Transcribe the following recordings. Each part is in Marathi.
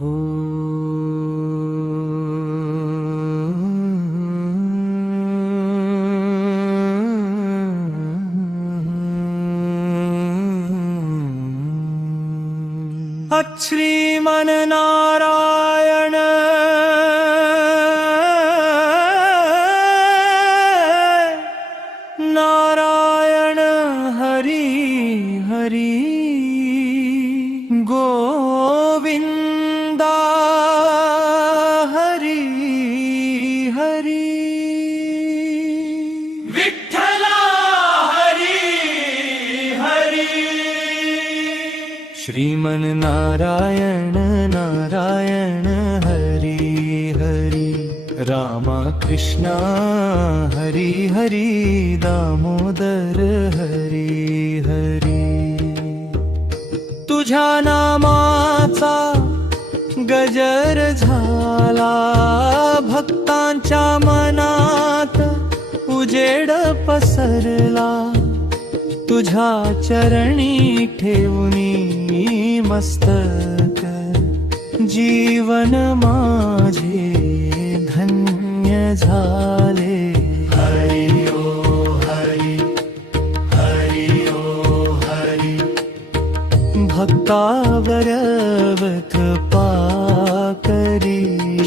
हो श्रीमन नारायण नारायण हरि हरि गोविंदा हरि हरि विठ्ठला हरि हरि श्रीमन नारायण नारायण हरि हरि रामा कृष्णा हरि हरि दामोदर हरि हरि तुझ्या नामाचा गजर झाला भक्तांच्या मनात उजेड पसरला तुझ्या चरणी ठेवूनी मस्तक जीवन माझे धन्य झाले हरि ओ हरि हरि ओ हरि भक्तावर कृपा करी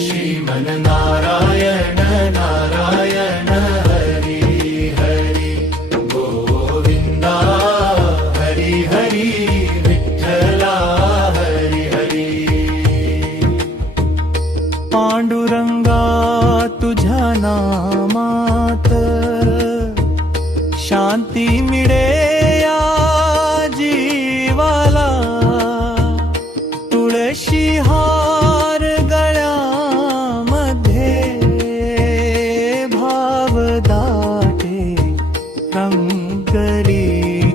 श्रीमन नारायण नारायण हरि हरि गोविंदा हरि हरि विठ्ठला हरि हरि पांडुरंगा तुझ्या नामात शांती मिळे या जीवाला तुळशी हार गळ्यामध्ये भाव दाटे रंगरी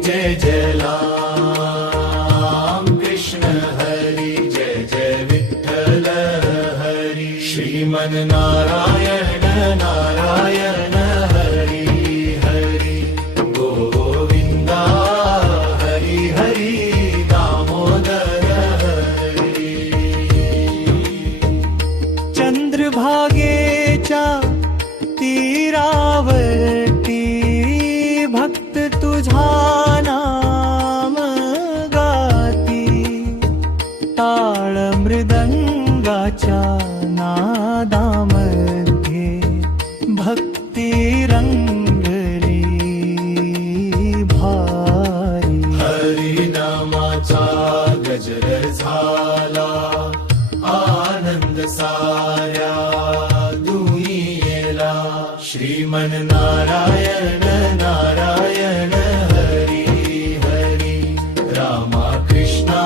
जय जय राम कृष्ण हरी जय जय विठ्ठल हरी श्रीमन नारायण नारायण हरी हरि गोविंदा हरि हरि दामोदर हरि चंद्रभागेच्या तीरावरती भक्त तुझा नाम गाती टाळ मृदंगाच्या नादामध्ये भक्ती रंगली भारी हरिनामाचा गजर झाला आनंद साऱ्या दुनियेला श्रीमन नारायण नारायण हरि हरि रामा कृष्णा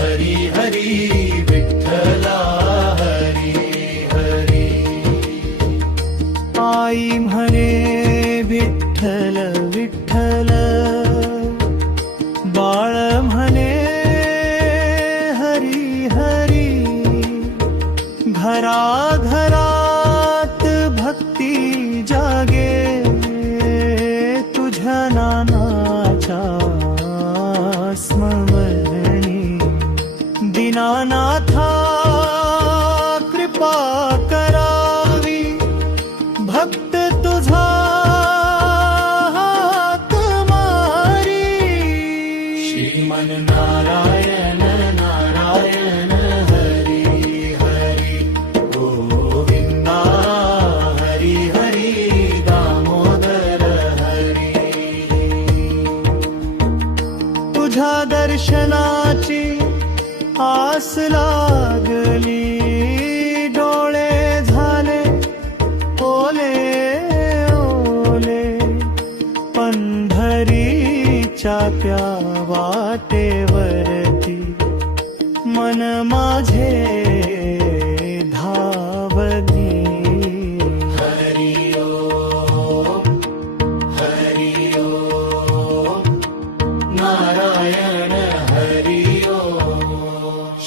हरि हरि विठ्ठला हरि हरि आई म्हणे विठ्ठल विठ्ठल बाळ म्हणे हरी हरी घराघरात भक्ती जागे तुझ्या नानाच्या स्मरणी दीनानाथा कृपा करावी भक्त तुझा हाक मारी श्रीमन नारायण नारायण हरि हरि गोविंदा हरि हरि दामोदर हरि तुझ्या दर्शनाची आस लागली डोळे झाले ओले ओले पंढरीच्या त्या वाटेवरती मन माझे धावली हरि ओ नारायण हरि ओ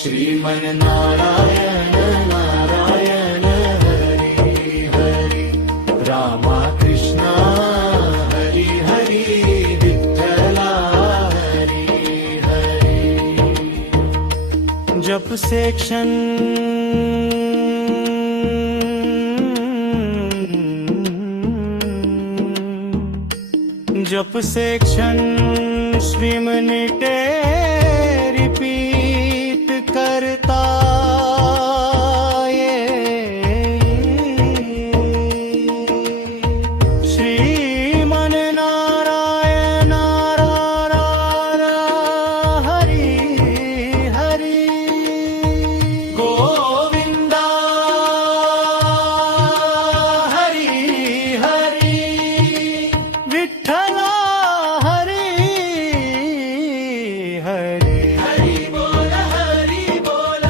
श्रीमन नारायण नारायण हरि हरि रामा कृष्णा हरि हरि विठ्ठला हरि हरि जप जप से क्षण जप से क्षण श्री मिनिटे रिपीट करता ये श्रीमन नारायण नारायण हरि हरि गोविंदा हरि हरि विठ्ठला हरि हरि हरि बोल हरि बोल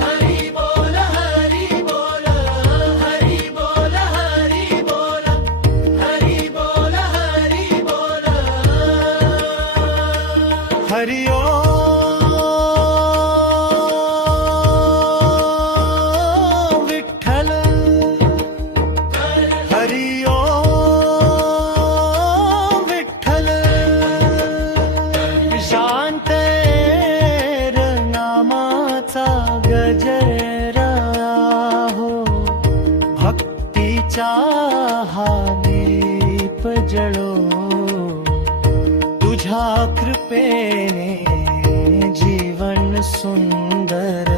हरि बोल हरि बोल हरि बोल हरि बोल हरि बोल हरि बोल हरि ओम विठ्ठल हरि ओम विठ्ठल शांतेर नामाचा गजर हो भक्तीचा हा दीप जळो तुझ्या कृपेने जीवन सुंदर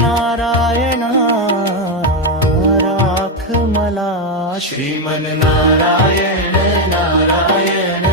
नारायणा राख मला श्रीमन नारायण नारायण